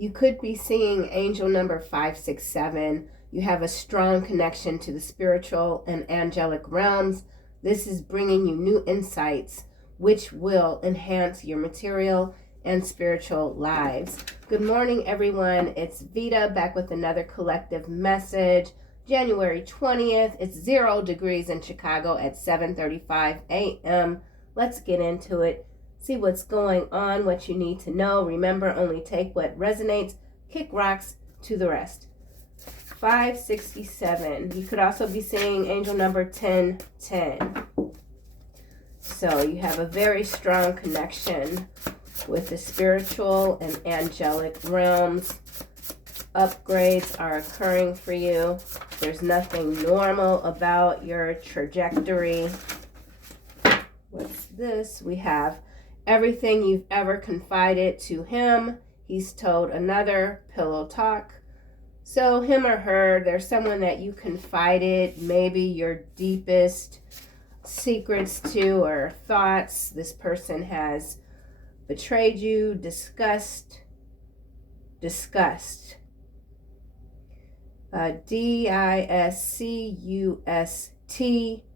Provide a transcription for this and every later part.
You could be seeing angel number 567. You have a strong connection to the spiritual and angelic realms. This is bringing you new insights, which will enhance your material and spiritual lives. Good morning, everyone. It's Veda back with another collective message. January 20th. It's 0 degrees in Chicago at 7:35 a.m. Let's get into it. See what's going on, what you need to know. Remember, only take what resonates, kick rocks to the rest. 567. You could also be seeing angel number 1010. So you have a very strong connection with the spiritual and angelic realms. Upgrades are occurring for you. There's nothing normal about your trajectory. What's this? We have everything you've ever confided to him, he's told another. Pillow talk. So him or her, there's someone that you confided maybe your deepest secrets to or thoughts. This person has betrayed you. Disgust. D-I-S-C-U-S-T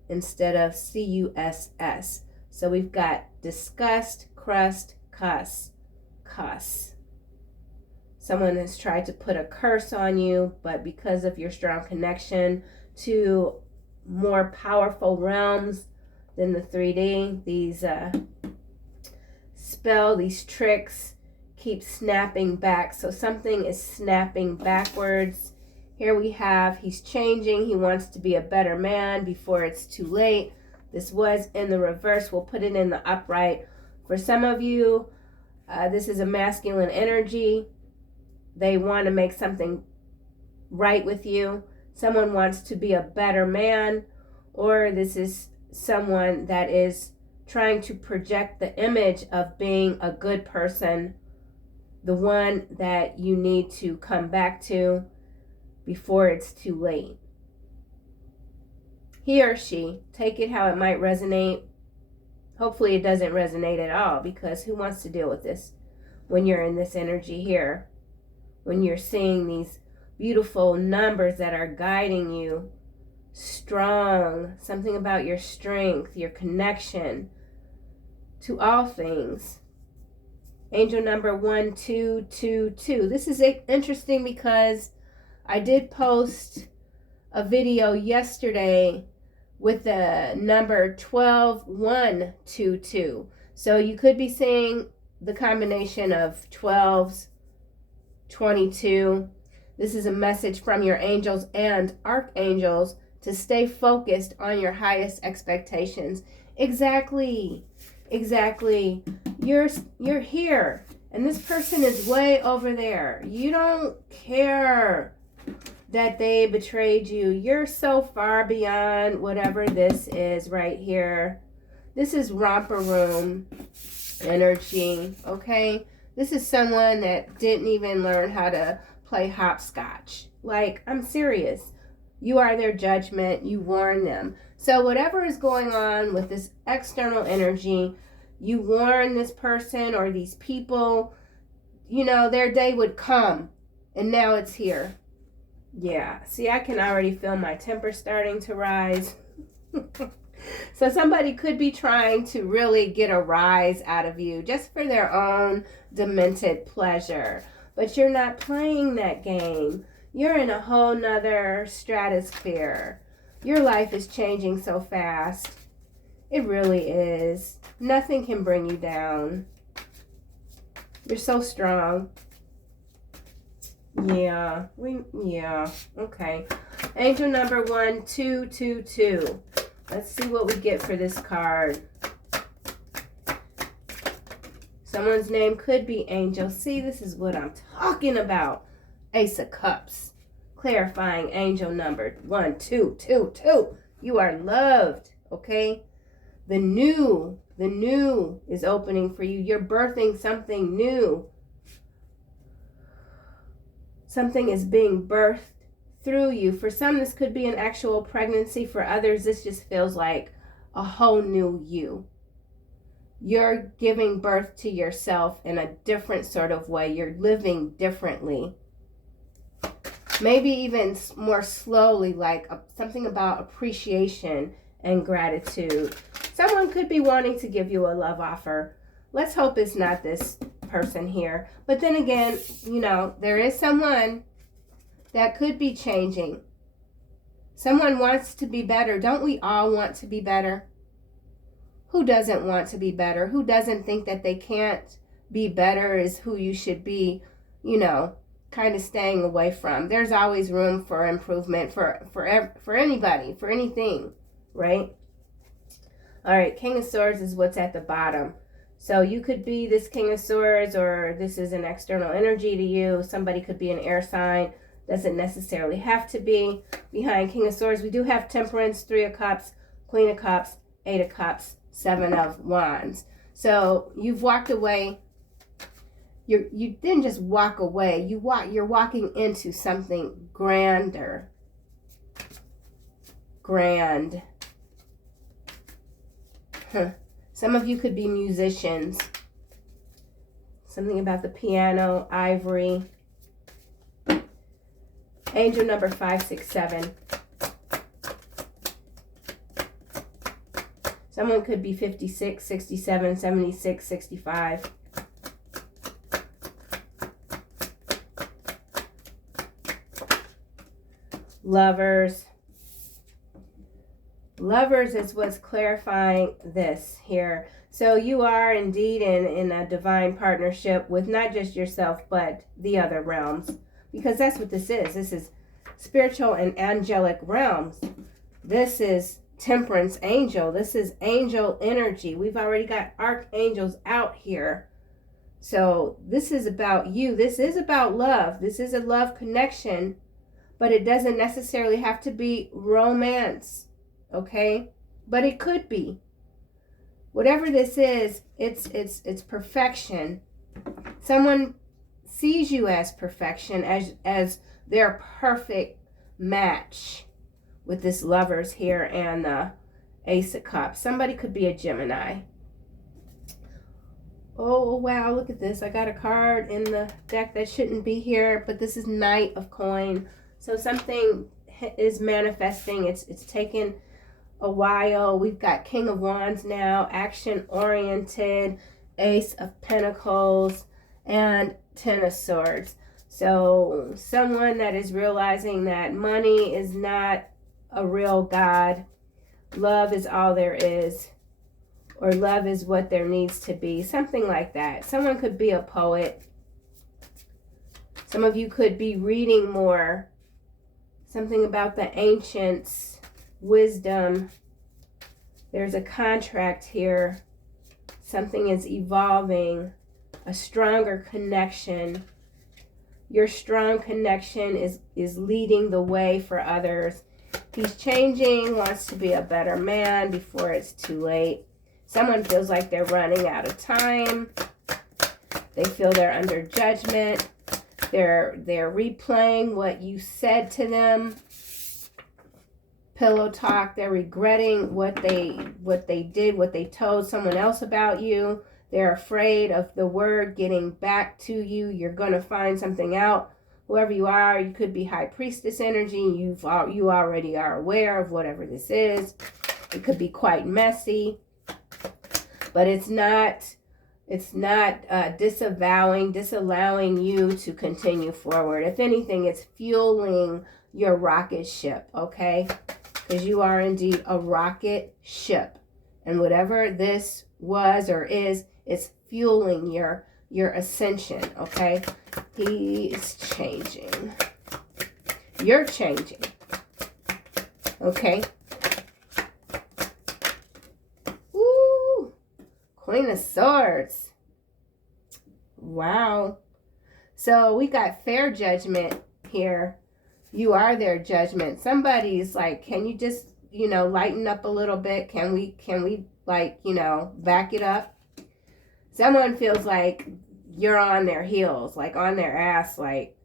instead of C-U-S-S. So we've got disgust, crust, cuss. Someone has tried to put a curse on you, but because of your strong connection to more powerful realms than the 3D, these these tricks keep snapping back. So something is snapping backwards. Here we have, he's changing. He wants to be a better man before it's too late. This was in the reverse. We'll put it in the upright. For some of you, this is a masculine energy. They want to make something right with you. Someone wants to be a better man, or this is someone that is trying to project the image of being a good person, the one that you need to come back to before it's too late. He or she, take it how it might resonate. Hopefully it doesn't resonate at all, because who wants to deal with this when you're in this energy here? When you're seeing these beautiful numbers that are guiding you, strong, something about your strength, your connection to all things. Angel number 1222. This is interesting because I did post a video yesterday with the number 12122. So you could be seeing the combination of 12s, 22. This is a message from your angels and archangels to stay focused on your highest expectations. Exactly. You're here, and this person is way over there. You don't care that they betrayed you. You're so far beyond whatever this is right here. This is romper room energy, okay? This is someone that didn't even learn how to play hopscotch. Like, I'm serious. You are their judgment. You warn them. So whatever is going on with this external energy, you warn this person or these people, their day would come, and now it's here. Yeah, see, I can already feel my temper starting to rise. So somebody could be trying to really get a rise out of you just for their own demented pleasure. But you're not playing that game. You're in a whole nother stratosphere. Your life is changing so fast. It really is. Nothing can bring you down. You're so strong. Yeah, okay. Angel number 1222. Let's see what we get for this card. Someone's name could be Angel. See, this is what I'm talking about. Ace of Cups. Clarifying angel number 1222. You are loved, okay? The new is opening for you. You're birthing something new. Something is being birthed through you. For some, this could be an actual pregnancy. For others, this just feels like a whole new you. You're giving birth to yourself in a different sort of way. You're living differently. Maybe even more slowly, like something about appreciation and gratitude. Someone could be wanting to give you a love offer. Let's hope it's not this person here. But then again, you know, there is someone that could be changing. Someone wants to be better. Don't we all want to be better? Who doesn't want to be better? Who doesn't think that they can't be better is who you should be, you know, kind of staying away from? There's always room for improvement for anybody, for anything, right? All right, King of Swords is what's at the bottom. So you could be this King of Swords, or this is an external energy to you. Somebody could be an air sign. Doesn't necessarily have to be. Behind King of Swords, we do have Temperance, 3 of Cups, Queen of Cups, 8 of Cups, 7 of Wands. So you've walked away. You didn't just walk away. You're walking into something grander. Grand. Some of you could be musicians. Something about the piano, ivory. Angel number 567. Someone could be 56, 67, 76, 65. Lovers. Lovers is what's clarifying this here. So you are indeed in a divine partnership with not just yourself, but the other realms. Because that's what this is. This is spiritual and angelic realms. This is Temperance angel. This is angel energy. We've already got archangels out here. So this is about you. This is about love. This is a love connection, but it doesn't necessarily have to be romance, okay? But it could be. Whatever this is, it's perfection. Someone sees you as perfection, as their perfect match with this Lovers here and the Ace of Cups. Somebody could be a Gemini. Oh, wow, look at this. I got a card in the deck that shouldn't be here, but this is Knight of Coin. So something is manifesting. It's taken a while. We've got King of Wands now, action-oriented, Ace of Pentacles, and 10 of Swords. So someone that is realizing that money is not a real God. Love is all there is. Or love is what there needs to be. Something like that. Someone could be a poet. Some of you could be reading more. Something about the ancients. Wisdom. There's a contract here. Something is evolving. A stronger connection. Your strong connection is leading the way for others. He's changing, wants to be a better man before it's too late. Someone feels like they're running out of time. They feel they're under judgment. They're replaying what you said to them. Pillow talk. They're regretting what they did, what they told someone else about you. They're afraid of the word getting back to you. You're going to find something out. Whoever you are, you could be High Priestess energy. You already are aware of whatever this is. It could be quite messy, but it's not disallowing you to continue forward. If anything, it's fueling your rocket ship, okay? Because you are indeed a rocket ship, and whatever this was or is, it's fueling your ascension, okay? He's changing. You're changing. Okay? Woo! Queen of Swords. Wow. So we got fair judgment here. You are their judgment. Somebody's like, can you just, lighten up a little bit? Can we like, back it up? Someone feels like you're on their heels, like on their ass, like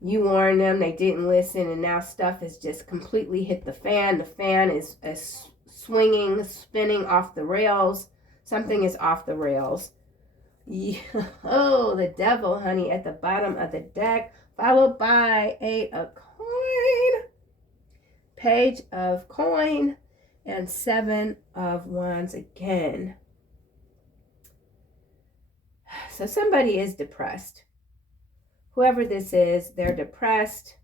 you warned them, they didn't listen, and now stuff has just completely hit the fan. The fan is swinging, spinning off the rails. Something is off the rails. Yeah. Oh, the devil, honey, at the bottom of the deck, followed by 8 of coin, page of coin, and 7 of wands again. So somebody is depressed. Whoever this is, they're depressed.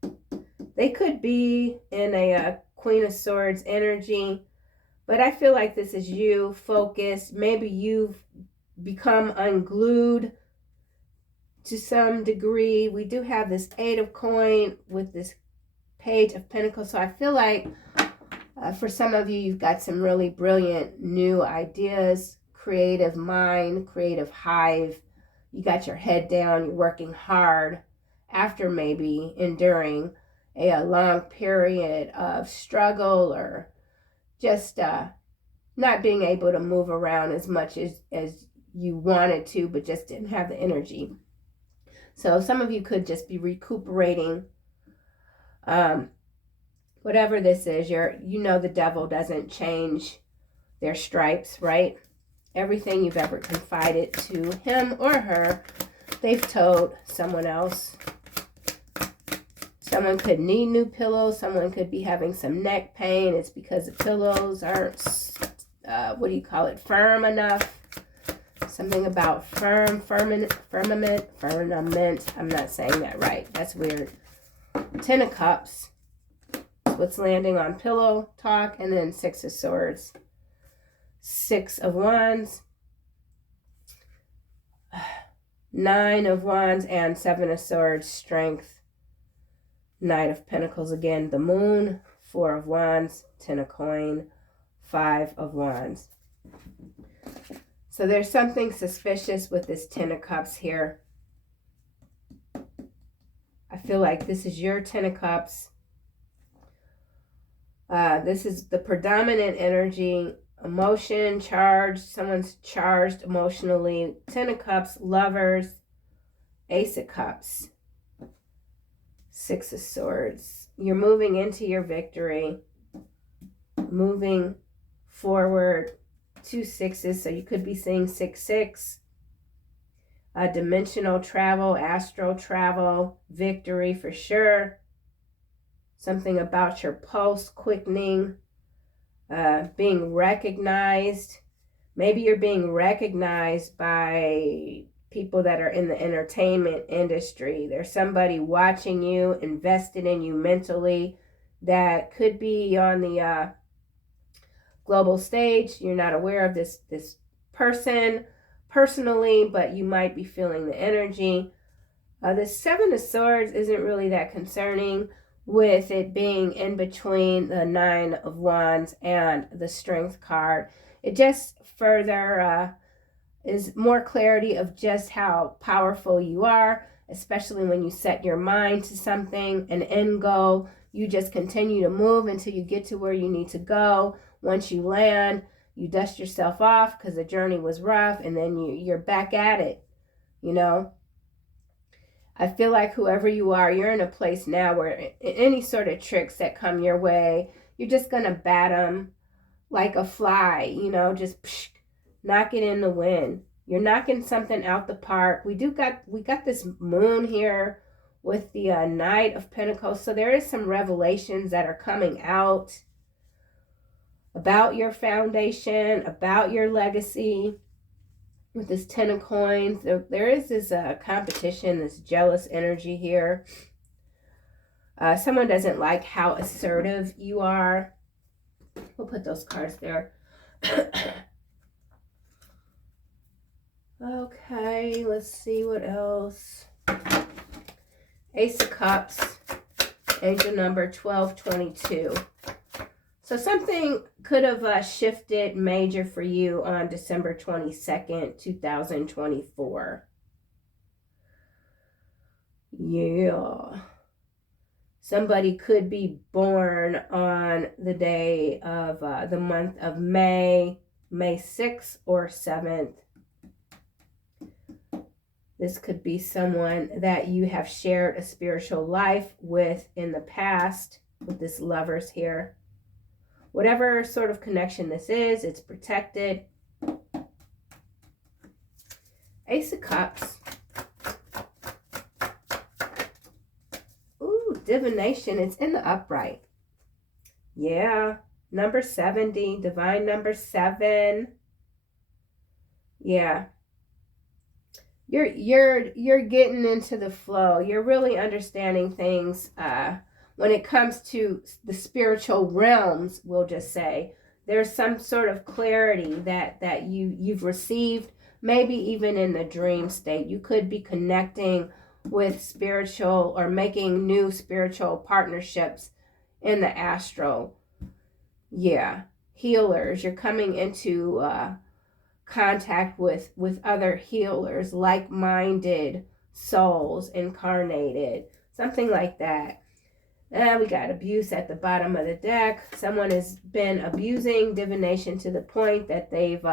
They could be in a Queen of Swords energy, but I feel like this is you focused. Maybe you've become unglued to some degree. We do have this 8 of coin with this page of pentacles. So I feel like for some of you, you've got some really brilliant new ideas, creative mind, creative hive. You got your head down, you're working hard after maybe enduring a long period of struggle or just not being able to move around as much as you wanted to, but just didn't have the energy. So some of you could just be recuperating. Whatever this is, you know the devil doesn't change their stripes, right? Everything you've ever confided to him or her, they've told someone else. Someone could need new pillows. Someone could be having some neck pain. It's because the pillows aren't, firm enough. Something about firmament. I'm not saying that right. That's weird. 10 of Cups. What's landing on pillow talk. And then 6 of Swords. 6 of Wands. 9 of Wands and 7 of Swords. Strength. Knight of Pentacles again. The Moon. 4 of Wands. 10 of Coin. 5 of Wands. So there's something suspicious with this 10 of Cups here. I feel like this is your 10 of Cups. This is the predominant energy, emotion, charged. Someone's charged emotionally. 10 of Cups, lovers, Ace of Cups, 6 of Swords. You're moving into your victory, moving forward. 2 6s, so you could be seeing 6-6. Dimensional travel, astral travel, victory for sure. Something about your pulse quickening, being recognized. Maybe you're being recognized by people that are in the entertainment industry. There's somebody watching you, invested in you mentally, that could be on the global stage. You're not aware of this person personally, but you might be feeling the energy. The 7 of Swords isn't really that concerning, with it being in between the 9 of Wands and the Strength card. It just further is more clarity of just how powerful you are, especially when you set your mind to something, an end goal. You just continue to move until you get to where you need to go. Once you land, you dust yourself off because the journey was rough, and then you're back at it, you know. I feel like whoever you are, you're in a place now where any sort of tricks that come your way, you're just going to bat them like a fly, you know, just knock it in the wind. You're knocking something out the park. We got this moon here with the Knight of Pentacles. So there is some revelations that are coming out about your foundation, about your legacy. With this 10 of Coins, there is this competition, this jealous energy here. Someone doesn't like how assertive you are. We'll put those cards there. Okay, let's see what else. Ace of Cups, angel number 1222. So something could have shifted major for you on December 22nd, 2024. Yeah. Somebody could be born on the day of the month of May 6th or 7th. This could be someone that you have shared a spiritual life with in the past, with this Lovers here. Whatever sort of connection this is, it's protected. Ace of Cups. Ooh, divination. It's in the upright. Yeah. Number 70. Divine number 7. Yeah. You're getting into the flow. You're really understanding things when it comes to the spiritual realms, we'll just say. There's some sort of clarity that you've received, maybe even in the dream state. You could be connecting with spiritual or making new spiritual partnerships in the astral. Yeah. Healers. You're coming into contact with other healers, like-minded souls incarnated, something like that. And we got abuse at the bottom of the deck. Someone has been abusing divination to the point that they've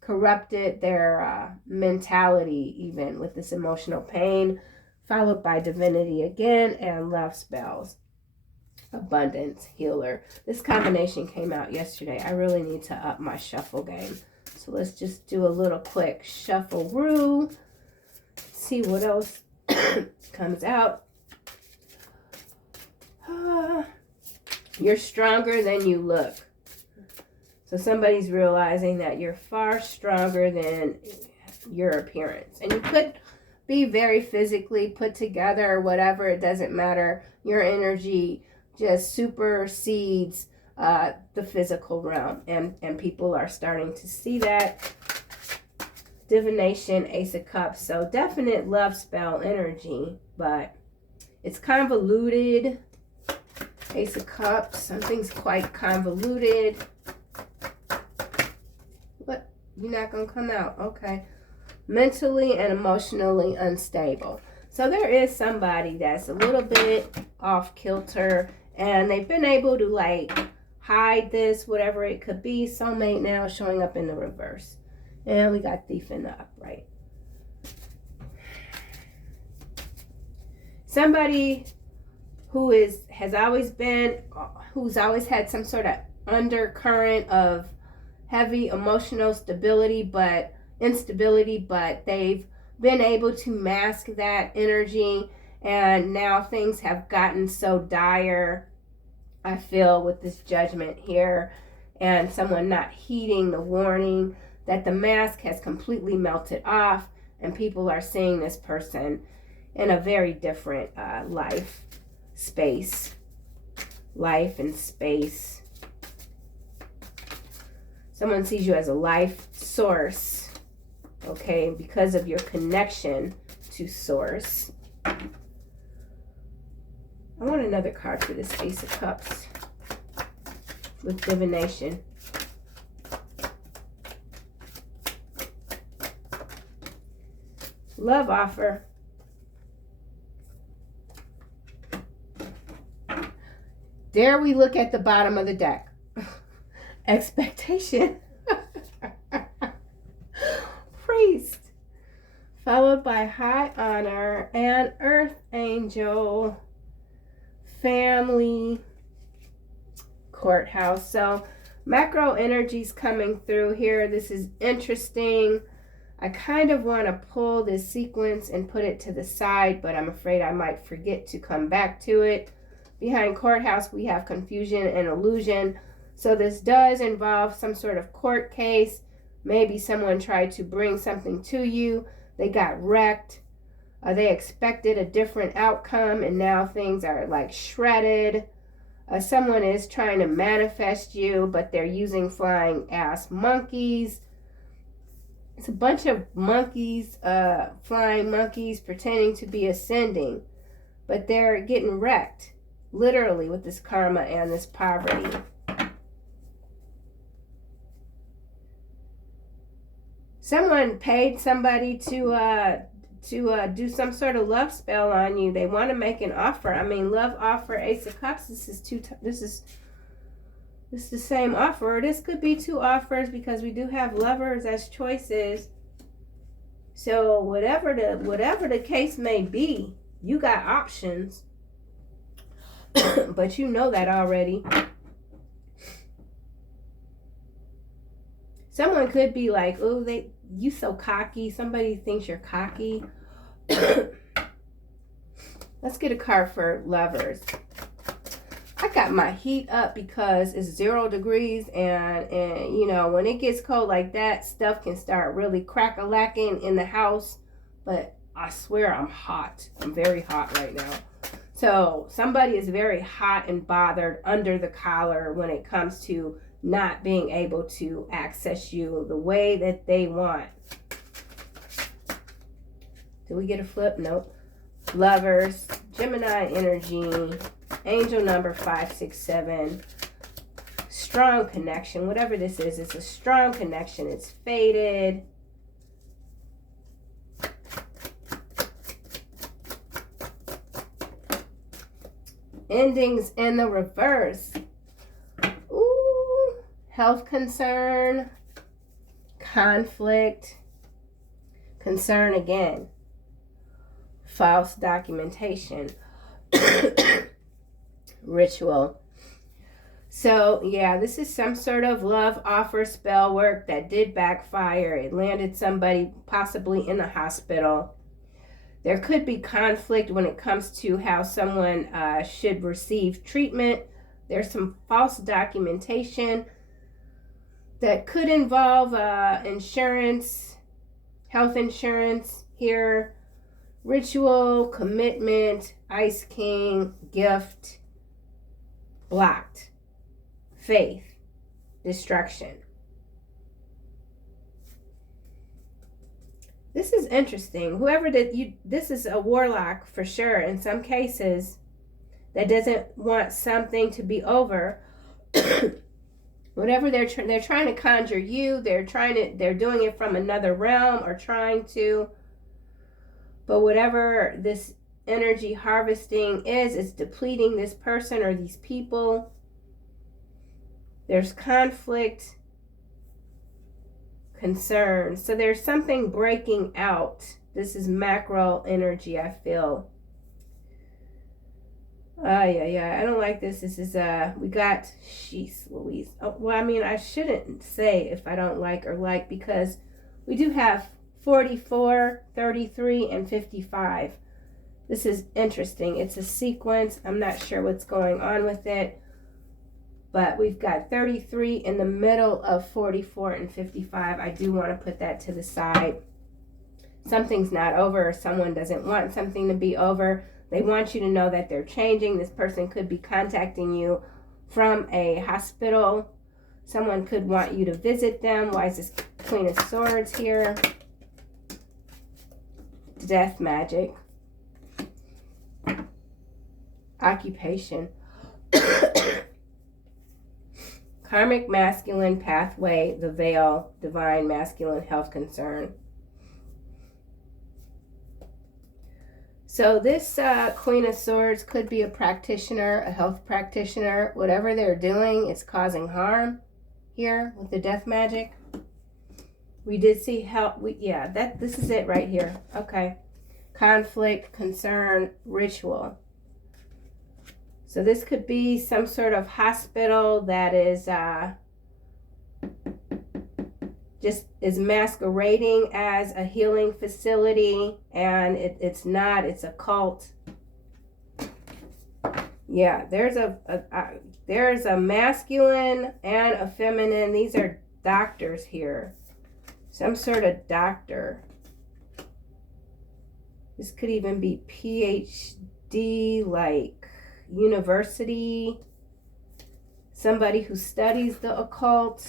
corrupted their mentality, even with this emotional pain, followed by divinity again and love spells. Abundance, healer. This combination came out yesterday. I really need to up my shuffle game. So let's just do a little quick shuffle-roo. See what else comes out. You're stronger than you look. So somebody's realizing that you're far stronger than your appearance. And you could be very physically put together or whatever. It doesn't matter. Your energy just supersedes the physical realm, and people are starting to see that. Divination, Ace of Cups. So definite love spell energy, but it's convoluted. Ace of Cups, something's quite convoluted. What? You're not gonna come out? Okay. Mentally and emotionally unstable. So there is somebody that's a little bit off kilter, and they've been able to like hide this, whatever it could be. Soulmate now showing up in the reverse. And we got Thief in the upright. Somebody who's always had some sort of undercurrent of heavy emotional instability, but they've been able to mask that energy, and now things have gotten so dire, I feel, with this judgment here, and someone not heeding the warning that the mask has completely melted off, and people are seeing this person in a very different life and space. Someone sees you as a life source, okay, because of your connection to source. I want another card for this Ace of Cups with divination. Love offer. Dare we look at the bottom of the deck? Expectation. Priest. Followed by high honor and earth angel. Family. Courthouse. So macro energies coming through here. This is interesting. I kind of want to pull this sequence and put it to the side, but I'm afraid I might forget to come back to it. Behind courthouse, we have confusion and illusion. So this does involve some sort of court case. Maybe someone tried to bring something to you. They got wrecked. They expected a different outcome, and now things are like shredded. Someone is trying to manifest you, but they're using flying ass monkeys. It's a bunch of monkeys, flying monkeys pretending to be ascending, but they're getting wrecked, literally, with this karma and this poverty. Someone paid somebody to do some sort of love spell on you. They want to make an offer. I mean, love offer, Ace of Cups. This is the same offer. This could be two offers because we do have lovers as choices. So whatever the case may be, you got options. But you know that already. Someone could be like, oh, you so cocky. Somebody thinks you're cocky. Let's get a card for lovers. I got my heat up because it's 0 degrees, and you know, when it gets cold like that, stuff can start really crack-a-lacking in the house. But I swear I'm hot. I'm very hot right now. So somebody is very hot and bothered under the collar when it comes to not being able to access you the way that they want. Did we get a flip? Nope. Lovers, Gemini energy, angel number 567. Strong connection. Whatever this is, it's a strong connection. It's faded. Endings in the reverse. Ooh, health concern, conflict, concern again, false documentation, ritual. So yeah, this is some sort of love offer spell work that did backfire. It landed somebody possibly in the hospital. There could be conflict when it comes to how someone should receive treatment. There's some false documentation that could involve insurance, health insurance here, ritual, commitment, Ice King, gift, blocked, faith, destruction. This is interesting. Whoever did you, this is a warlock for sure. In some cases, that doesn't want something to be over. Whatever they're trying to conjure you. They're doing it from another realm or trying to. But whatever this energy harvesting is, it's depleting this person or these people. There's conflict. Concern. So there's something breaking out. This is macro energy, I feel. Yeah. I don't like this. This is we got sheesh Louise. Oh, well, I mean, I shouldn't say if I don't like or like, because we do have 44, 33, and 55. This is interesting. It's a sequence. I'm not sure what's going on with it. But we've got 33 in the middle of 44 and 55. I do want to put that to the side. Something's not over, or someone doesn't want something to be over. They want you to know that they're changing. This person could be contacting you from a hospital. Someone could want you to visit them. Why is this Queen of Swords here? Death magic. Occupation. Karmic masculine pathway, the veil, divine masculine health concern. So this Queen of Swords could be a practitioner, a health practitioner. Whatever they're doing, it's causing harm here with the death magic. We did see help. This is it right here. Okay. Conflict, concern, ritual. So this could be some sort of hospital that is just is masquerading as a healing facility, and it's not. It's a cult. Yeah, there's a masculine and a feminine. These are doctors here. Some sort of doctor. This could even be PhD, like university, somebody who studies the occult.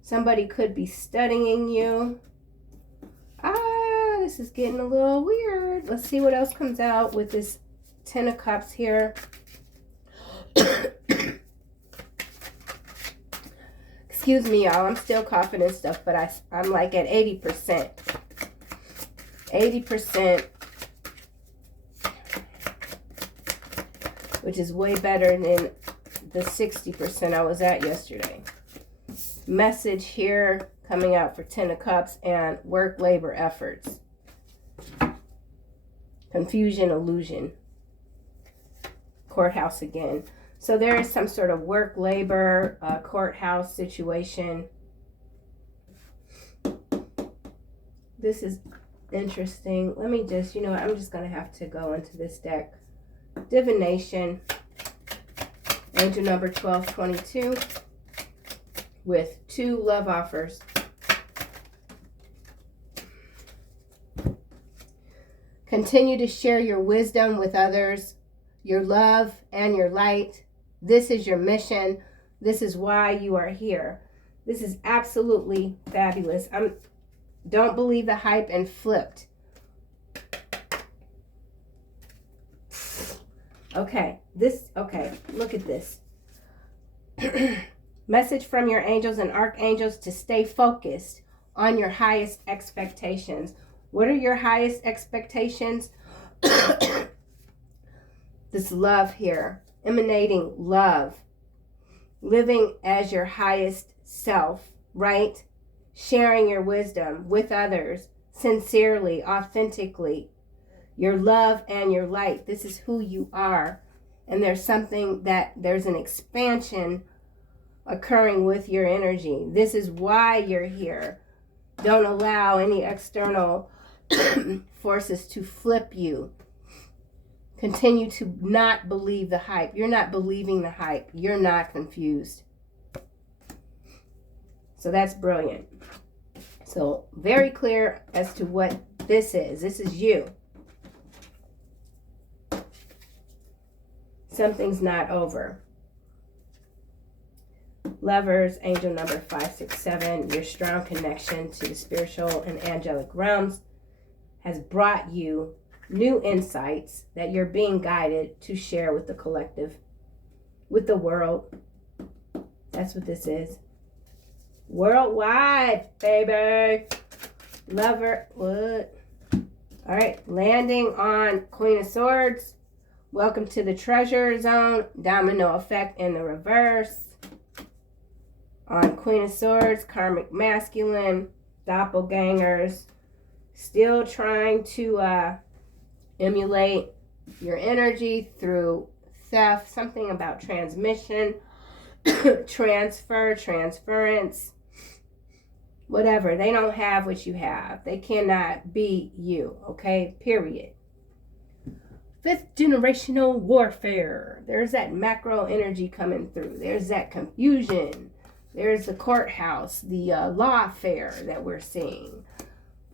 Somebody could be studying you. This is getting a little weird. Let's see what else comes out with this 10 of Cups here. Excuse me, y'all. I'm still coughing and stuff, but I'm like at 80%. 80%. Which is way better than the 60% I was at yesterday. Message here coming out for 10 of Cups and work labor efforts. Confusion, illusion. Courthouse again. So there is some sort of work labor, courthouse situation. this is interesting. Let me just, I'm just going to have to go into this deck. Divination, angel number 1222, with 2 love offers. Continue to share your wisdom with others, your love and your light. This is your mission. This is why you are here. This is absolutely fabulous. Don't believe the hype and flipped. Okay, look at this. Message from your angels and archangels to stay focused on your highest expectations. What are your highest expectations? This love here, emanating love, living as your highest self, right? Sharing your wisdom with others, sincerely, authentically, your love and your light. This is who you are. And there's an expansion occurring with your energy. This is why you're here. Don't allow any external forces to flip you. Continue to not believe the hype. You're not believing the hype. You're not confused. So that's brilliant. So very clear as to what this is. This is you. Something's not over. Lovers, angel number 567, your strong connection to the spiritual and angelic realms has brought you new insights that you're being guided to share with the collective, with the world. That's what this is. Worldwide, baby. Lover, what? All right, landing on Queen of Swords. Welcome to the treasure zone. Domino effect in the reverse. On Queen of Swords, karmic masculine, doppelgangers, still trying to emulate your energy through theft, something about transmission, transference, whatever. They don't have what you have. They cannot be you, okay? Period. 5th generational warfare. There's that macro energy coming through. There's that confusion. There's the courthouse, the lawfare that we're seeing.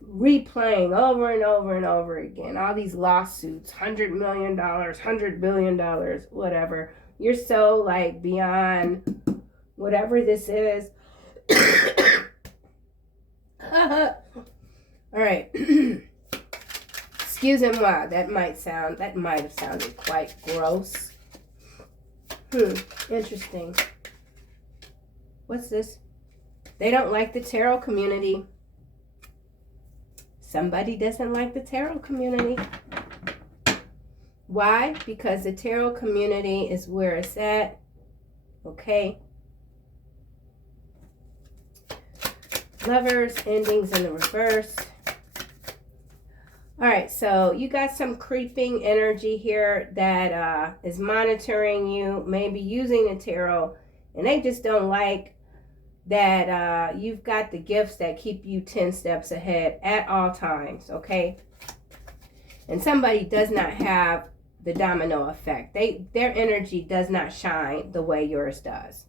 Replaying over and over and over again. All these lawsuits, $100 million, $100 billion, whatever. You're so like beyond whatever this is. All right. Excusez-moi. That might have sounded quite gross. Interesting. What's this? They don't like the tarot community. Somebody doesn't like the tarot community. Why? Because the tarot community is where it's at. Okay. Lovers, endings in the reverse. All right, so you got some creeping energy here that is monitoring you, maybe using the tarot, and they just don't like that you've got the gifts that keep you 10 steps ahead at all times, okay? And somebody does not have the domino effect. Their energy does not shine the way yours does.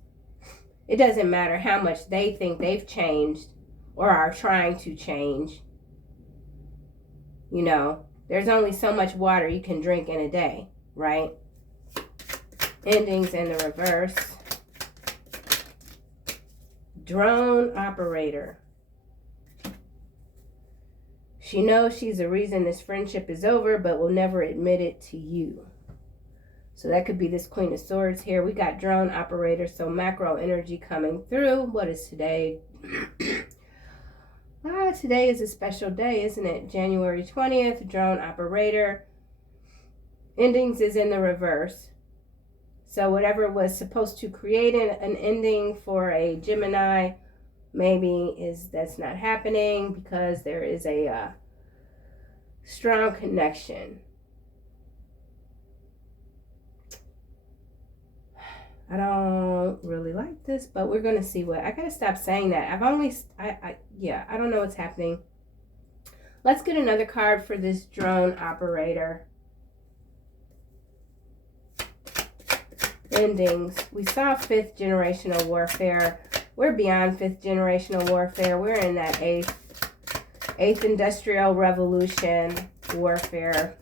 It doesn't matter how much they think they've changed or are trying to change. You know, there's only so much water you can drink in a day, right? Endings in the reverse. Drone operator. She knows she's the reason this friendship is over, but will never admit it to you. So that could be this Queen of Swords here. We got drone operator, so macro energy coming through. What is today? Today is a special day, isn't it? January 20th, drone operator. Endings is in the reverse. So whatever was supposed to create an ending for a Gemini, maybe that's not happening because there is a strong connection. I don't really like this, but we're going to see what... I got to stop saying that. I don't know what's happening. Let's get another card for this drone operator. Endings. We saw 5th generational warfare. We're beyond 5th generational warfare. We're in that 8th industrial revolution warfare.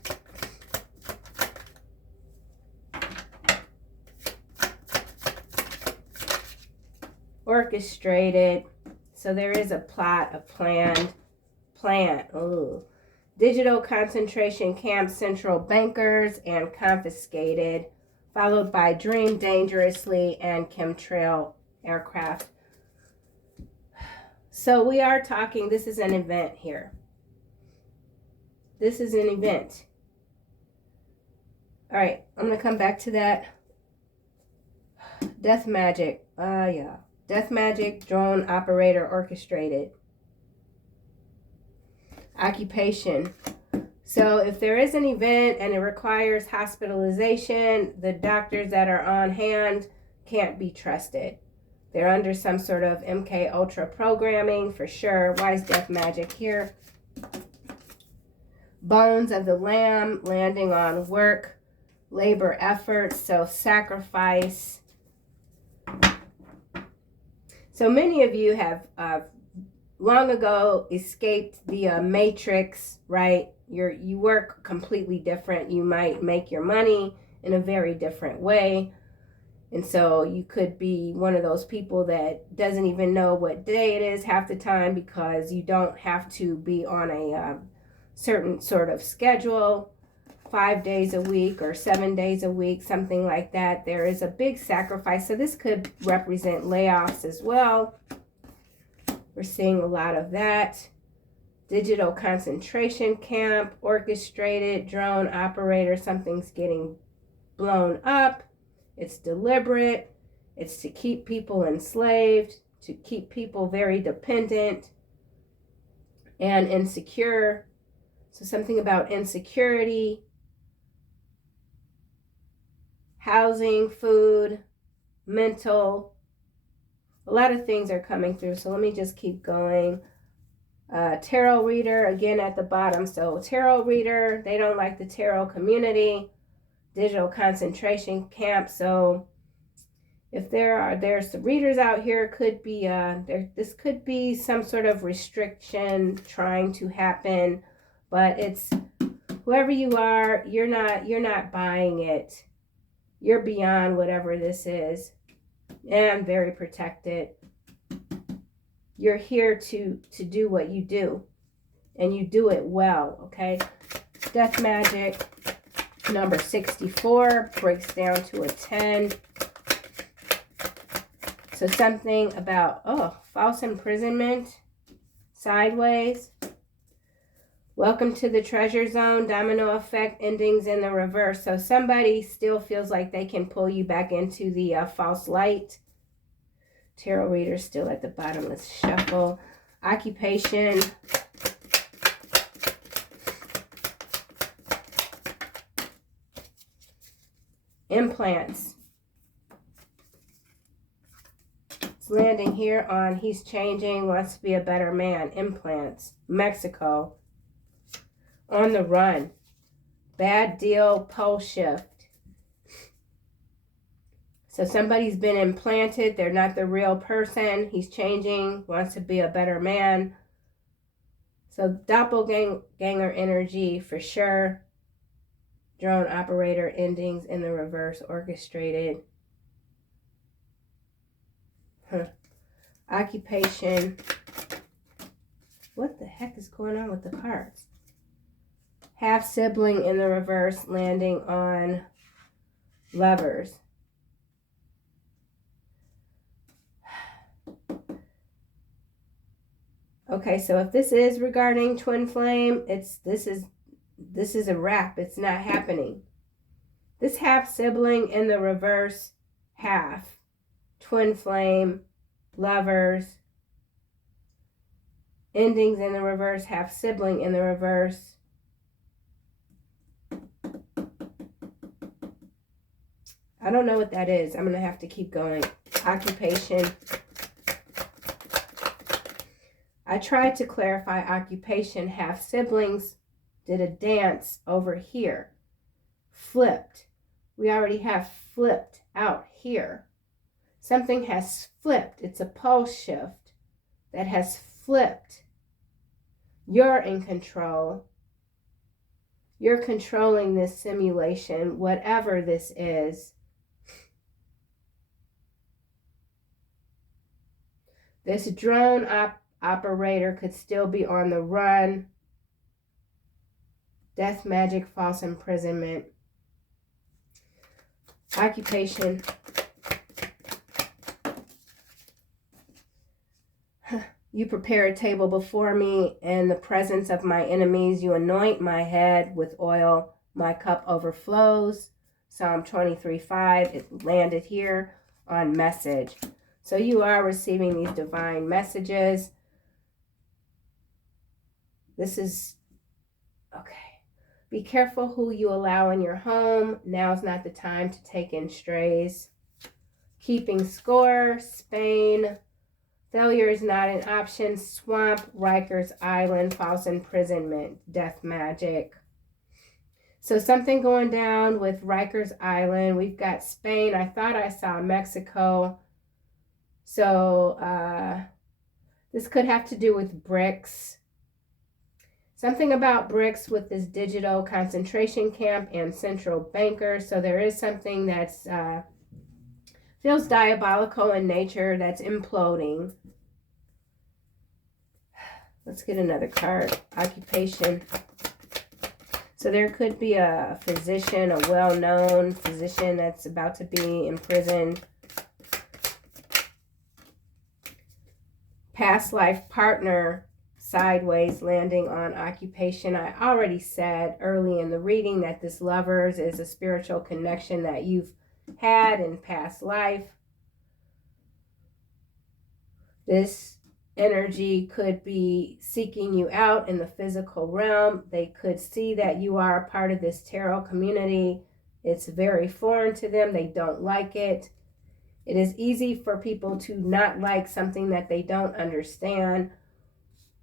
Orchestrated. So there is a plot, a plan. Ooh. Digital concentration camp, central bankers, and confiscated. Followed by Dream Dangerously and Chemtrail aircraft. So we are talking, this is an event here. This is an event. All right, I'm going to come back to that. Death magic. Yeah. Death magic, drone operator, orchestrated. Occupation. So if there is an event and it requires hospitalization, the doctors that are on hand can't be trusted. They're under some sort of MK Ultra programming for sure. Why is death magic here? Bones of the Lamb, landing on work, labor efforts, so sacrifice. So many of you have long ago escaped the matrix, right? You work completely different. You might make your money in a very different way. And so you could be one of those people that doesn't even know what day it is half the time because you don't have to be on a certain sort of schedule, 5 days a week or 7 days a week, something like that. There is a big sacrifice. So this could represent layoffs as well. We're seeing a lot of that. Digital concentration camp, orchestrated, drone operator, something's getting blown up. It's deliberate. It's to keep people enslaved, to keep people very dependent and insecure. So something about insecurity, housing, food, mental. A lot of things are coming through. So let me just keep going. Tarot reader, again at the bottom. So tarot reader, they don't like the tarot community. Digital concentration camp. So if there's readers out here, could be this could be some sort of restriction trying to happen, but it's whoever you are, you're not buying it. You're beyond whatever this is, and very protected. You're here to do what you do, and you do it well, okay? Death magic, number 64, breaks down to a 10. So something about, false imprisonment, sideways. Welcome to the treasure zone, domino effect, endings in the reverse. So somebody still feels like they can pull you back into the false light. Tarot reader still at the bottom. Let's shuffle. Occupation. Implants. It's landing here on he's changing, wants to be a better man. Implants. Mexico. On the run. Bad deal, pole shift. So somebody's been implanted. They're not the real person. He's changing, wants to be a better man. So doppelganger energy for sure. Drone operator, endings in the reverse, orchestrated. Occupation. What the heck is going on with the cards? Half sibling in the reverse, landing on Lovers. Okay, so if this is regarding twin flame, this is a wrap. It's not happening. This half sibling in the reverse, half twin flame, lovers, endings in the reverse, half sibling in the reverse. I don't know what that is. I'm going to have to keep going. Occupation. I tried to clarify occupation, half siblings, did a dance over here. Flipped. We already have flipped out here. Something has flipped. It's a pole shift that has flipped. You're in control. You're controlling this simulation, whatever this is. This drone operator could still be on the run. Death, magic, false imprisonment. Occupation. You prepare a table before me in the presence of my enemies. You anoint my head with oil. My cup overflows. Psalm 23:5. It landed here on message. So you are receiving these divine messages. This is, okay. Be careful who you allow in your home. Now's not the time to take in strays. Keeping score. Spain. Failure is not an option. Swamp, Rikers Island, false imprisonment, death magic. So something going down with Rikers Island. We've got Spain. I thought I saw Mexico. So this could have to do with BRICS. Something about BRICS with this digital concentration camp and central bankers. So there is something that's feels diabolical in nature that's imploding. Let's get another card. Occupation. So there could be a physician, a well-known physician that's about to be imprisoned. Past life partner, sideways, landing on occupation. I already said early in the reading that this lovers is a spiritual connection that you've had in past life. This energy could be seeking you out in the physical realm. They could see that you are a part of this tarot community. It's very foreign to them. They don't like it. It is easy for people to not like something that they don't understand.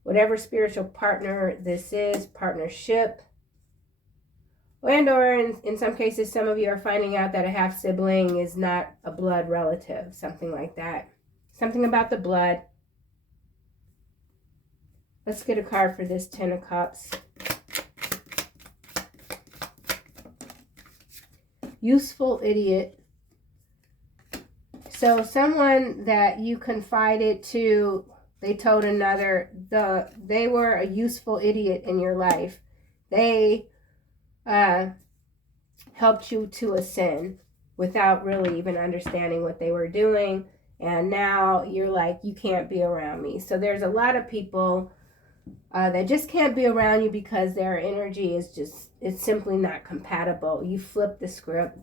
Whatever spiritual partner this is, partnership, and or in some cases, some of you are finding out that a half-sibling is not a blood relative, something like that. Something about the blood. Let's get a card for this Ten of Cups. Useful idiot. So someone that you confided to, they told another, they were a useful idiot in your life. They helped you to ascend without really even understanding what they were doing. And now you're like, you can't be around me. So there's a lot of people that just can't be around you because their energy is just, it's simply not compatible. You flip the script.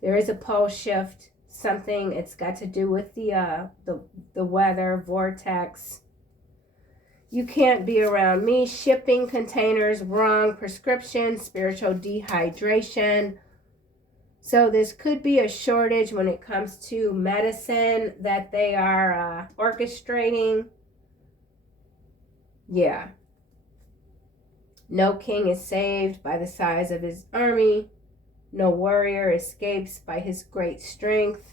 There is a pole shift, something, it's got to do with the weather, vortex. You can't be around me. Shipping containers, wrong. Prescription, spiritual dehydration. So this could be a shortage when it comes to medicine that they are orchestrating. Yeah. No king is saved by the size of his army. No warrior escapes by his great strength.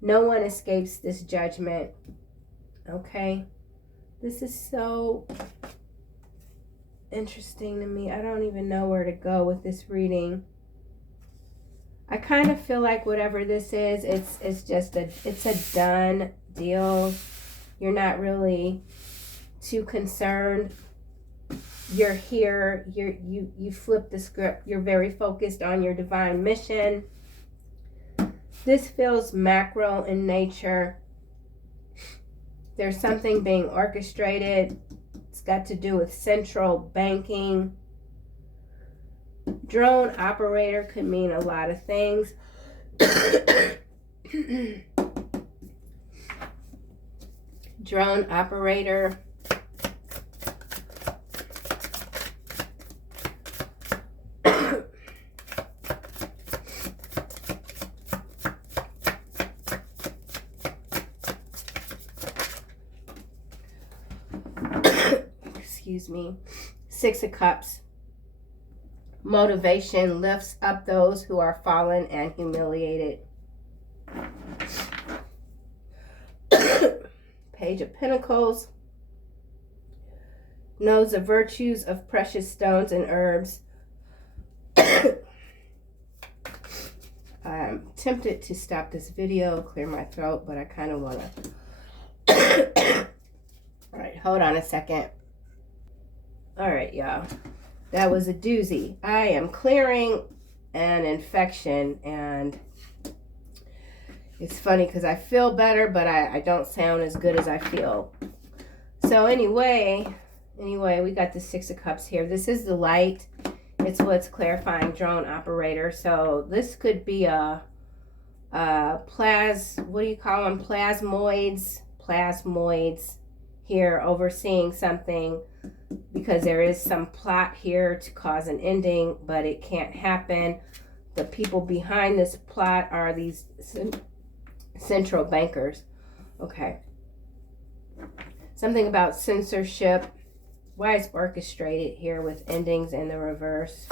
No one escapes this judgment. Okay. This is so interesting to me. I don't even know where to go with this reading. I kind of feel like whatever this is, it's a done deal. You're not really too concerned. You're here. You flip the script. You're very focused on your divine mission. This feels macro in nature. There's something being orchestrated. It's got to do with central banking. Drone operator could mean a lot of things. Drone operator. excuse me. Six of Cups. Motivation lifts up those who are fallen and humiliated. Page of Pentacles. Knows the virtues of precious stones and herbs. I'm tempted to stop this video, clear my throat, but I kind of want to. All right, hold on a second. All right, y'all. That was a doozy. I am clearing an infection, and it's funny because I feel better, but I don't sound as good as I feel. So anyway, we got the Six of Cups here. This is the light. It's what's clarifying drone operator. So this could be a what do you call them? Plasmoids here overseeing something, because there is some plot here to cause an ending, but it can't happen. The people behind this plot are these central bankers. Okay. Something about censorship. Why it's orchestrated here with endings in the reverse.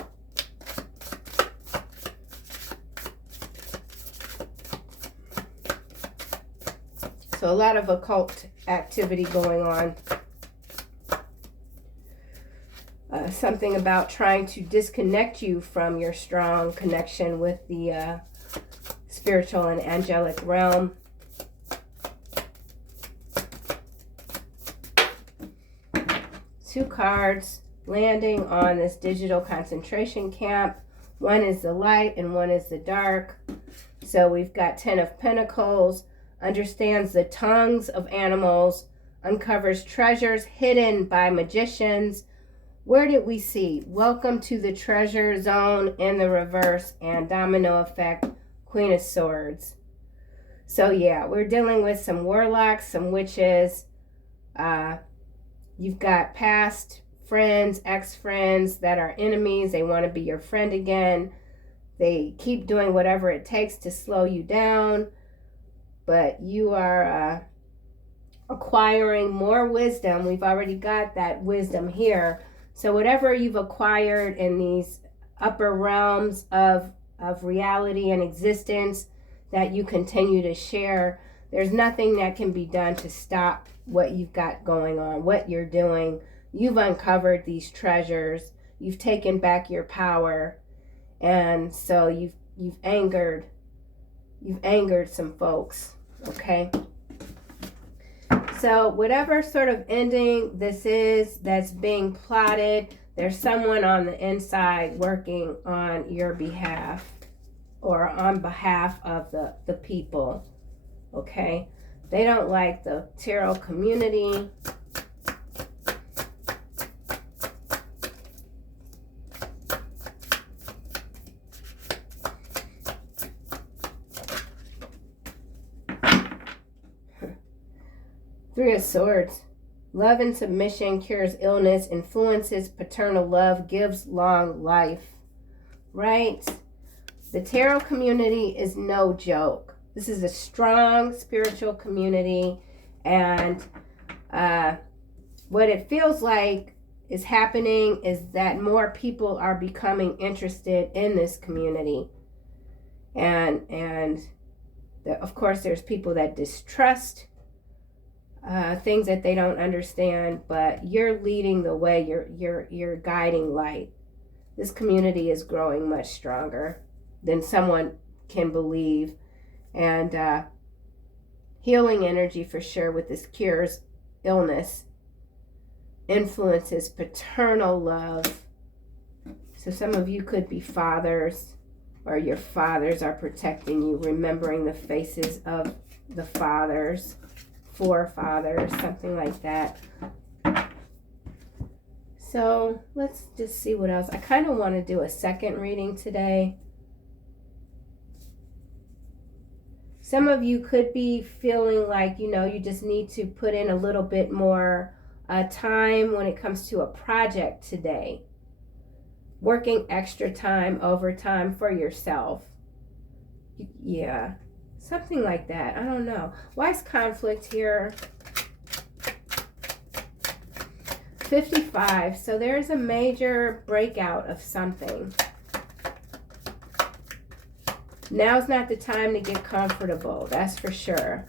So a lot of occult activity going on. Something about trying to disconnect you from your strong connection with the spiritual and angelic realm. Two cards landing on this digital concentration camp. One is the light and one is the dark. So we've got 10 of Pentacles. Understands the tongues of animals. Uncovers treasures hidden by magicians. Where did we see? Welcome to the treasure zone in the reverse, and domino effect, Queen of Swords. So yeah, we're dealing with some warlocks, some witches. You've got past friends, ex-friends that are enemies. They want to be your friend again. They keep doing whatever it takes to slow you down. But you are acquiring more wisdom. We've already got that wisdom here. So whatever you've acquired in these upper realms of reality and existence that you continue to share, there's nothing that can be done to stop what you've got going on, what you're doing. You've uncovered these treasures. You've taken back your power. And so you've angered some folks, okay? So whatever sort of ending this is that's being plotted, there's someone on the inside working on your behalf or on behalf of the people, okay? They don't like the tarot community. Three of Swords. Love and submission cures illness, influences paternal love, gives long life. Right? The tarot community is no joke. This is a strong spiritual community, and what it feels like is happening is that more people are becoming interested in this community. And of course, there's people that distrust things that they don't understand, but you're leading the way. You're guiding light. This community is growing much stronger than someone can believe, and healing energy for sure with this cures illness, influences paternal love. So some of you could be fathers, or your fathers are protecting you, remembering the faces of the fathers, forefathers, something like that. So let's just see what else. I kind of want to do a second reading today. Some of you could be feeling like, you just need to put in a little bit more time when it comes to a project today. Working extra time, overtime for yourself. Yeah, something like that. I don't know. Why is conflict here? 55. So there's a major breakout of something. Now's not the time to get comfortable, that's for sure.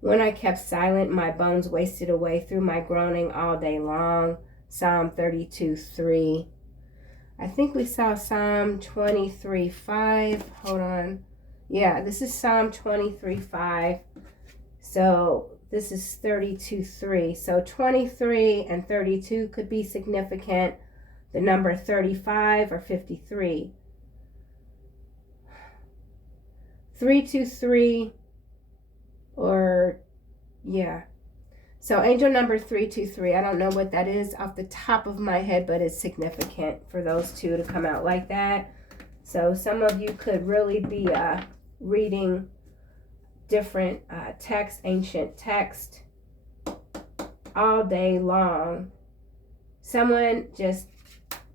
When I kept silent, my bones wasted away through my groaning all day long. Psalm 32:3. I think we saw Psalm 23:5. Hold on. Yeah, this is Psalm 23:5. So this is 32:3. So 23 and 32 could be significant. The number 35 or 53. 323 or, yeah. So angel number 323, I don't know what that is off the top of my head, but it's significant for those two to come out like that. So some of you could really be reading different text, ancient text, all day long. Someone just,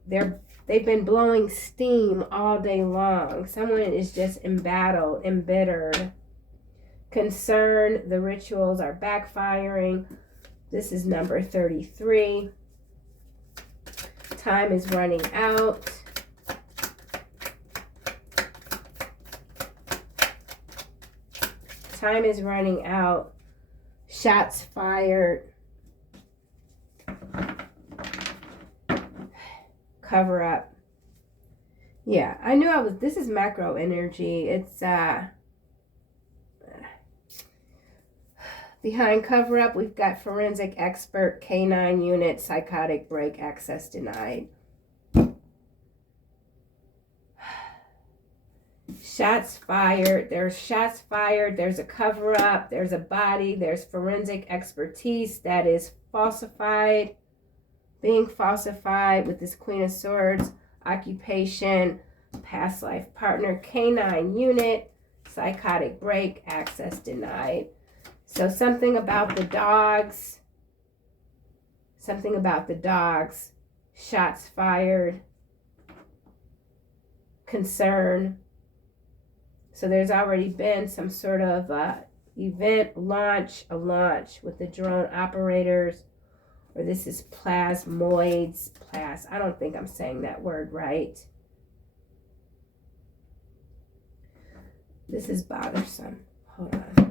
they've been blowing steam all day long. Someone is just embattled, embittered. Concerned, the rituals are backfiring. This is number 33. Time is running out. Time is running out. Shots fired. Cover up. Yeah, I knew this is macro energy. It's behind cover up, we've got forensic expert, K9 unit, psychotic break, access denied. Shots fired. There's shots fired. There's a cover up. There's a body. There's forensic expertise that is falsified. Being falsified with this Queen of Swords, occupation, past life partner, K9 unit, psychotic break, access denied. So something about the dogs, shots fired, concern. So there's already been some sort of event, a launch with the drone operators. Or this is plasmoids, I don't think I'm saying that word right. This is bothersome. Hold on.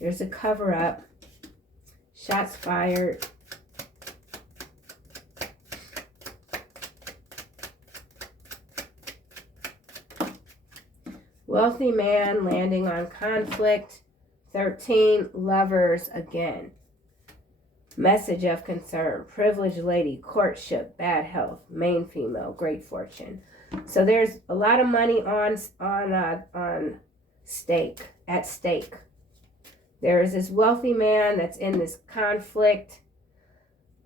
There's a cover up. Shots fired. Wealthy man landing on conflict. 13, lovers again. Message of concern, privileged lady, courtship, bad health, main female, great fortune. So there's a lot of money on stake, at stake. There is this wealthy man that's in this conflict.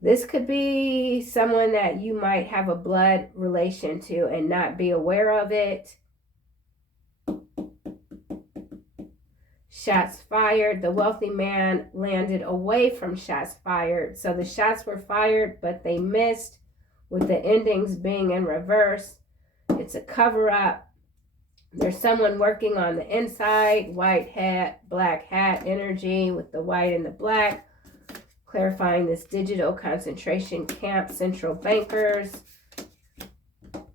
This could be someone that you might have a blood relation to and not be aware of it. Shots fired. The wealthy man landed away from shots fired. So the shots were fired, but they missed, with the endings being in reverse. It's a cover-up. There's someone working on the inside. White hat, black hat energy with the white and the black. Clarifying this digital concentration camp, central bankers. Let's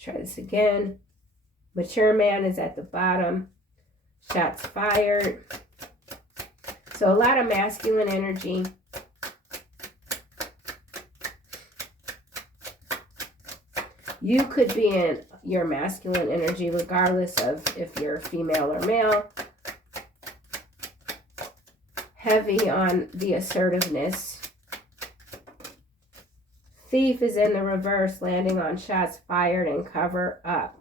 try this again. Mature man is at the bottom. Shots fired. So a lot of masculine energy. You could be in your masculine energy regardless of if you're female or male. Heavy on the assertiveness. Thief is in the reverse, landing on shots fired and cover up.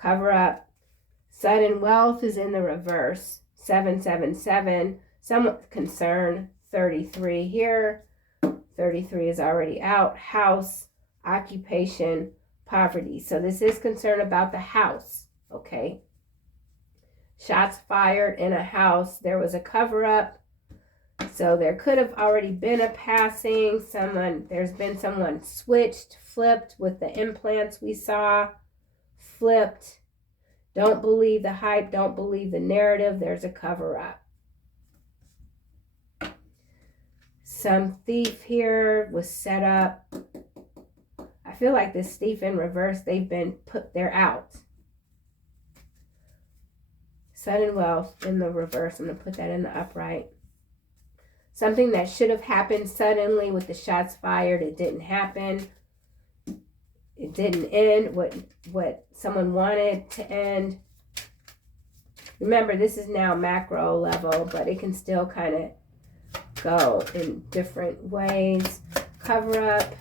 Cover up. Sudden wealth is in the reverse. 777. Somewhat concern. 33 here. 33 is already out. House. Occupation. Poverty. So this is concern about the house. Okay. Shots fired in a house. There was a cover up. So there could have already been a passing. There's been someone switched, flipped with the implants we saw. flipped. Don't believe the hype. Don't believe the narrative. There's a cover-up. Some thief here was set up. I feel like this thief in reverse, they're out. Sudden wealth in the reverse. I'm going to put that in the upright. Something that should have happened suddenly with the shots fired. It didn't happen. It didn't end what someone wanted to end. Remember, this is now macro level, but it can still kind of go in different ways. Cover up.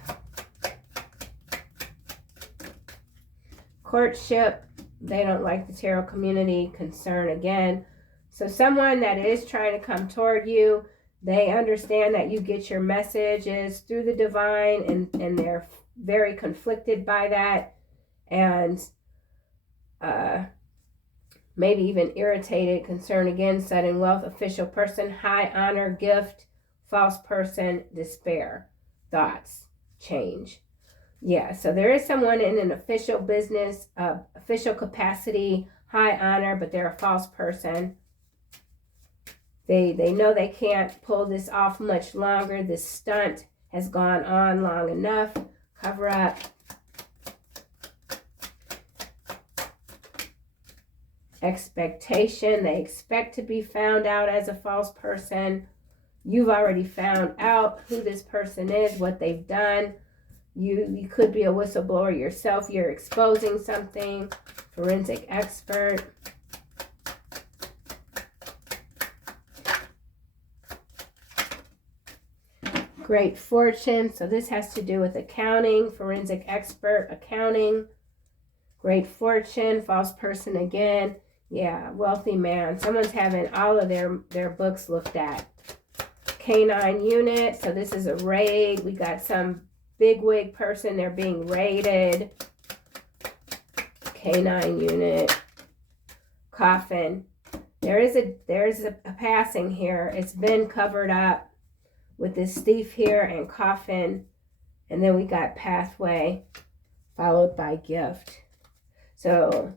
Courtship. They don't like the tarot community. Concern again. So someone that is trying to come toward you, they understand that you get your messages through the divine, and they're very conflicted by that, and maybe even irritated. Concern again. Sudden wealth. Official person. High honor. Gift. False person. Despair. Thoughts. Change. Yeah, so there is someone in an official business, official capacity, high honor, but they're a false person. They know they can't pull this off much longer. This stunt has gone on long enough. Cover up. Expectation. They expect to be found out as a false person. You've already found out who this person is, what they've done. You could be a whistleblower yourself. You're exposing something. Forensic expert. Great fortune. So this has to do with accounting. Forensic expert, accounting. Great fortune. False person again. Yeah, wealthy man. Someone's having all of their books looked at. Canine unit. So this is a raid. We got some bigwig person. They're being raided. Canine unit. Coffin. There's a passing here. It's been covered up with this thief here and coffin. And then we got pathway followed by gift. So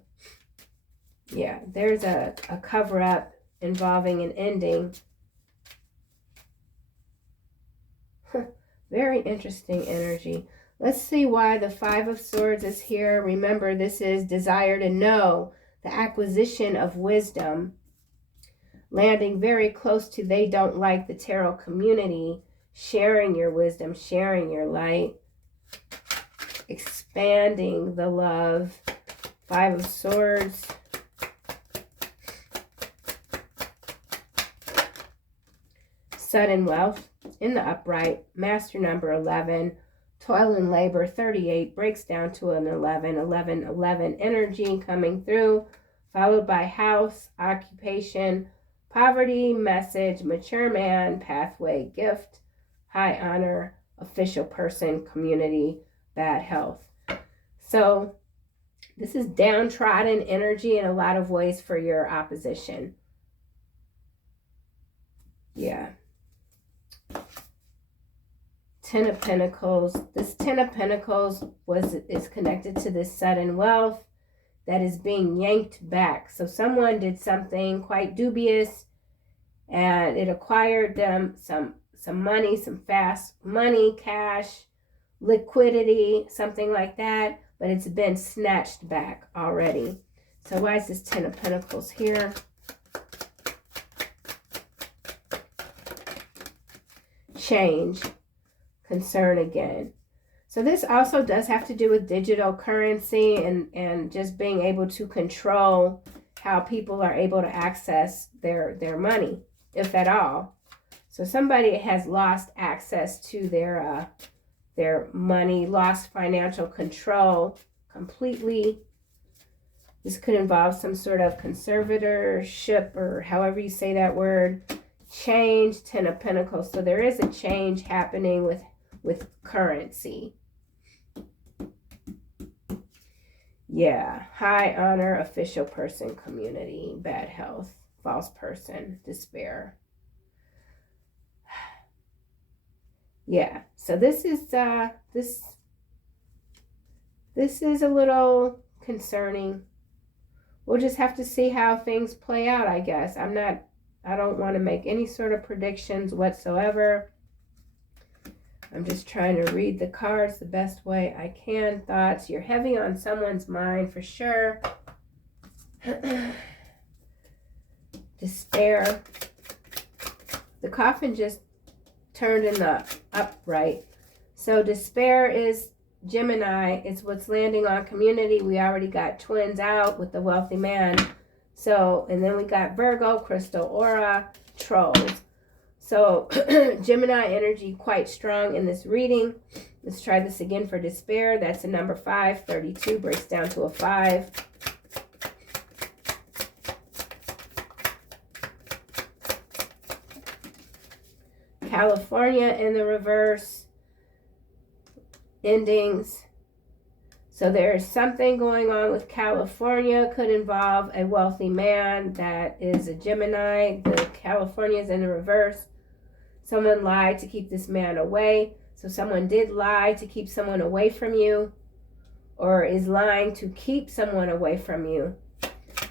yeah, there's a cover up involving an ending. Very interesting energy. Let's see why the Five of Swords is here. Remember, this is desire to know, the acquisition of wisdom. Landing very close to they don't like the tarot community. Sharing your wisdom, sharing your light. Expanding the love. Five of Swords. Sudden wealth. In the upright, master number 11, toil and labor 38, breaks down to an 11, 11, 11 energy coming through, followed by house, occupation, poverty, message, mature man, pathway, gift, high honor, official person, community, bad health. So this is downtrodden energy in a lot of ways for your opposition. Yeah. Ten of Pentacles. This Ten of Pentacles is connected to this sudden wealth that is being yanked back. So someone did something quite dubious and it acquired them some money, some fast money, cash, liquidity, something like that, but it's been snatched back already. So why is this Ten of Pentacles here? Change. Concern again. So this also does have to do with digital currency and just being able to control how people are able to access their money, if at all. So somebody has lost access to their money, lost financial control completely. This could involve some sort of conservatorship, or however you say that word. Change, Ten of Pentacles. So there is a change happening with currency. Yeah, high honor, official person, community, bad health, false person, despair. Yeah, so this is a little concerning. We'll just have to see how things play out, I guess. I don't want to make any sort of predictions whatsoever. I'm just trying to read the cards the best way I can. Thoughts. You're heavy on someone's mind for sure. Despair. The coffin just turned in the upright. So despair is Gemini. It's what's landing on community. We already got twins out with the wealthy man. So, and then we got Virgo, crystal aura, trolls. So Gemini energy quite strong in this reading. Let's try this again for despair. That's a number 5. 32 breaks down to a 5. California in the reverse. Endings. So there's something going on with California. Could involve a wealthy man that is a Gemini. The California is in the reverse. Someone lied to keep this man away. So someone did lie to keep someone away from you, or is lying to keep someone away from you.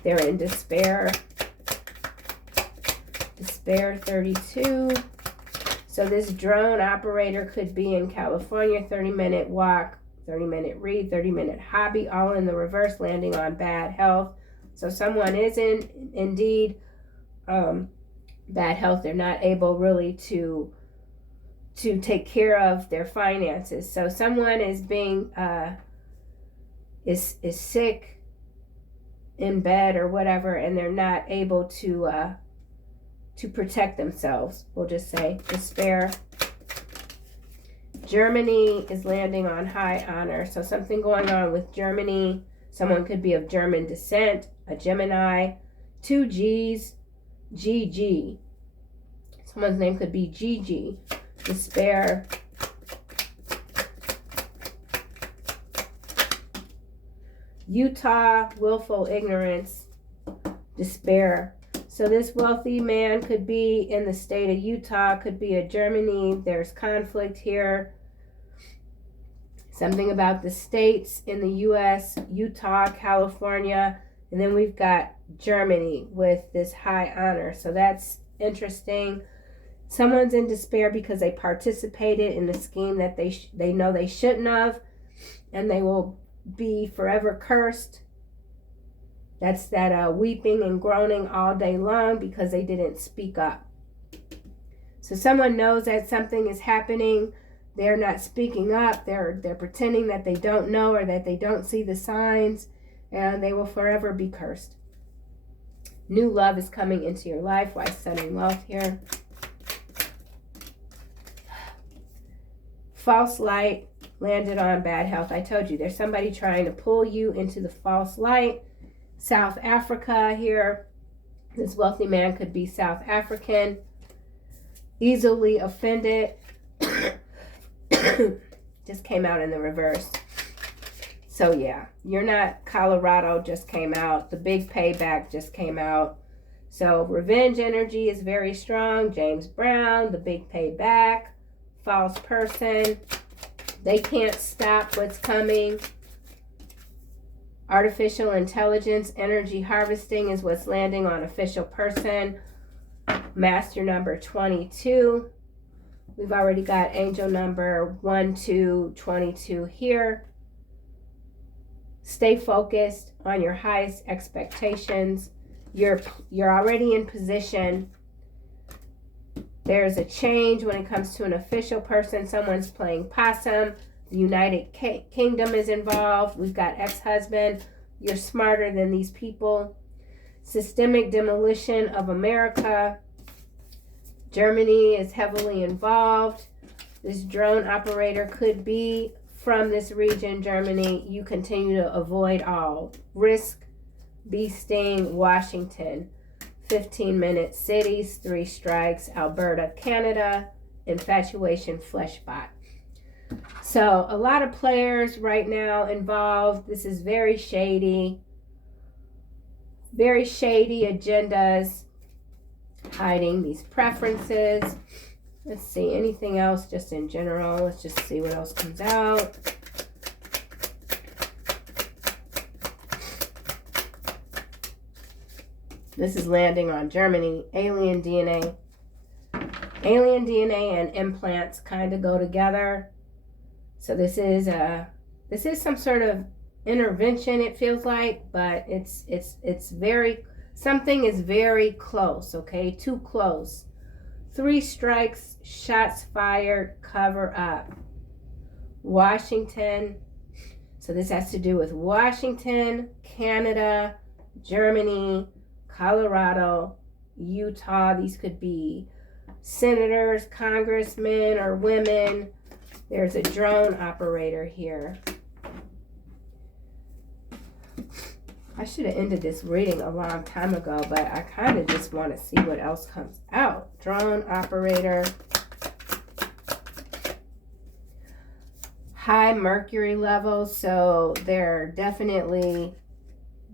They're in despair. Despair 32. So this drone operator could be in California, 30-minute walk, 30-minute read, 30-minute hobby, all in the reverse, landing on bad health. So someone is indeed bad health. They're not able really to take care of their finances. So someone is being is sick in bed or whatever, and they're not able to protect themselves. We'll just say despair. Germany is landing on high honor. So something going on with Germany. Someone could be of German descent, a Gemini. 2 G's, GG. Someone's name could be GG. Despair. Utah, willful ignorance. Despair. So this wealthy man could be in the state of Utah, could be a Germany. There's conflict here. Something about the states in the U.S., Utah, California, and then we've got Germany with this high honor. So that's interesting. Someone's in despair because they participated in a scheme that they know they shouldn't have, and they will be forever cursed. That's that weeping and groaning all day long because they didn't speak up. So someone knows that something is happening. They're not speaking up. They're pretending that they don't know or that they don't see the signs, and they will forever be cursed. New love is coming into your life. Why Sun and Wealth here? False light landed on bad health. I told you there's somebody trying to pull you into the false light. South Africa here. This wealthy man could be South African. Easily offended. Just came out in the reverse. So yeah, you're not Colorado, just came out. The big payback just came out. So revenge energy is very strong. James Brown, the big payback. False person. They can't stop what's coming. Artificial intelligence, energy harvesting is what's landing on official person. Master number 22. We've already got angel number 1222 here. Stay focused on your highest expectations. You're already in position. There's a change when it comes to an official person. Someone's playing possum. The United Kingdom is involved. We've got ex-husband. You're smarter than these people. Systemic demolition of America. Germany is heavily involved. This drone operator could be from this region, Germany. You continue to avoid all risk. Bee sting, Washington. 15-minute cities, 3 strikes, Alberta, Canada. Infatuation, Fleshbot. So a lot of players right now involved. This is very shady. Very shady agendas. Hiding these preferences. Let's see, anything else just in general. Let's just see what else comes out. This is landing on Germany. Alien DNA. Alien DNA and implants kind of go together. So this is some sort of intervention, it feels like, but it's very, something is very close, okay? Too close. 3 strikes, shots fired, cover up. Washington. So this has to do with Washington, Canada, Germany, Colorado, Utah. These could be senators, congressmen, or women. There's a drone operator here. I should have ended this reading a long time ago, but I kind of just want to see what else comes out. Drone operator. High mercury levels, so they're definitely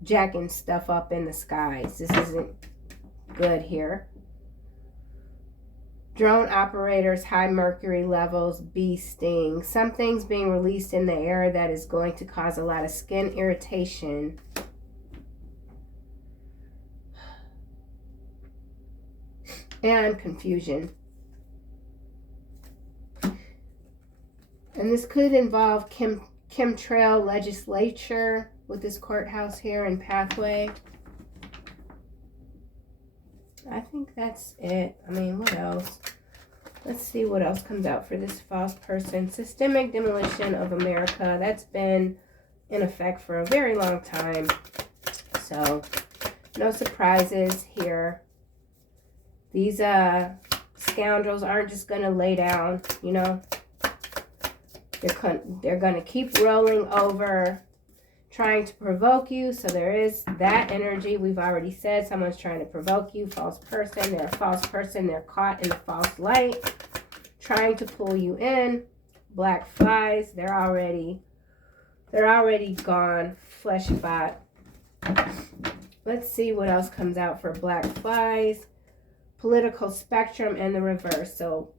jacking stuff up in the skies. This isn't good here. Drone operators, high mercury levels, bee sting. Something's being released in the air that is going to cause a lot of skin irritation. And confusion. And this could involve chemtrail legislature with this courthouse here and pathway. I think that's it. I mean, what else? Let's see what else comes out for this false person. Systemic demolition of America. That's been in effect for a very long time. So, no surprises here. These scoundrels aren't just going to lay down, you know. They're going to keep rolling over, trying to provoke you. So there is that energy. We've already said someone's trying to provoke you. False person. They're a false person. They're caught in the false light, trying to pull you in. Black flies. They're already gone. Flesh spot. Let's see what else comes out for black flies. Political spectrum and the reverse. So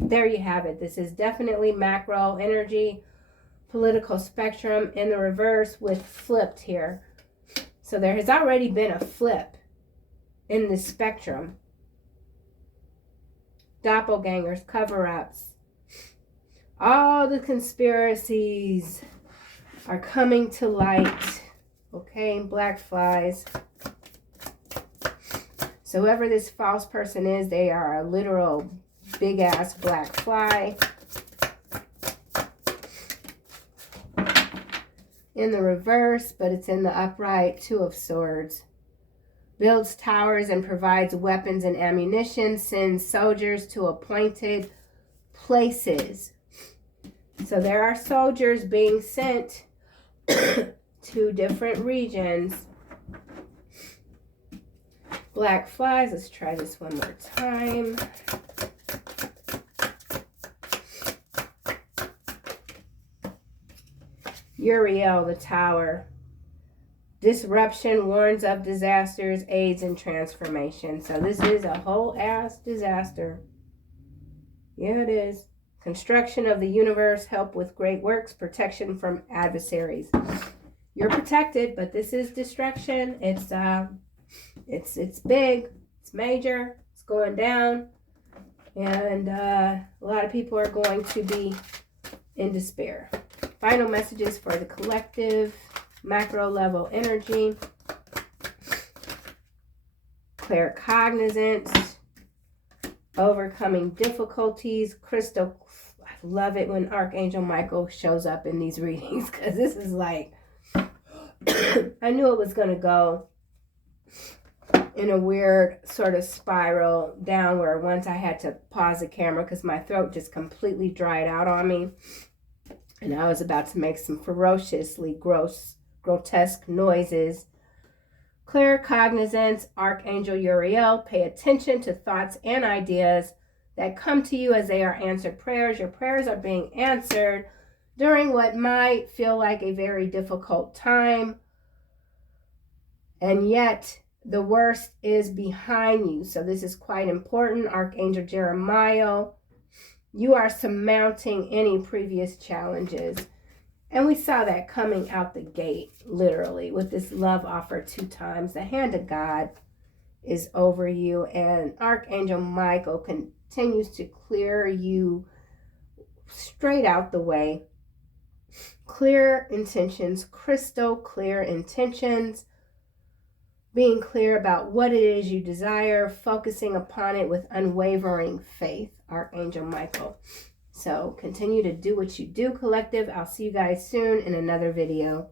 there you have it. This is definitely macro energy. Political spectrum in the reverse with flipped here. So there has already been a flip in the spectrum. Doppelgangers, cover-ups. All the conspiracies are coming to light. Okay, black flies. So whoever this false person is, they are a literal big-ass black fly. In the reverse, but it's in the upright. 2 of Swords. Builds towers and provides weapons and ammunition. Sends soldiers to appointed places. So there are soldiers being sent to different regions. Black flies. Let's try this one more time. Uriel, the tower. Disruption warns of disasters, aids, and transformation. So this is a whole ass disaster. Yeah, it is. Construction of the universe, help with great works, protection from adversaries. You're protected, but this is destruction. It's big, it's major, it's going down, and a lot of people are going to be in despair. Final messages for the collective, macro level energy. Claircognizance, overcoming difficulties, crystal. I love it when Archangel Michael shows up in these readings, because this is like, I knew it was going to go in a weird sort of spiral downward once I had to pause the camera because my throat just completely dried out on me. And I was about to make some ferociously grotesque noises. Claircognizance, Archangel Uriel, pay attention to thoughts and ideas that come to you as they are answered prayers. Your prayers are being answered during what might feel like a very difficult time. And yet, the worst is behind you. So this is quite important. Archangel Jeremiah, you are surmounting any previous challenges. And we saw that coming out the gate, literally, with this love offer 2 times. The hand of God is over you, and Archangel Michael continues to clear you straight out the way. Clear intentions, crystal clear intentions, being clear about what it is you desire, focusing upon it with unwavering faith, Archangel Michael. So continue to do what you do, collective. I'll see you guys soon in another video.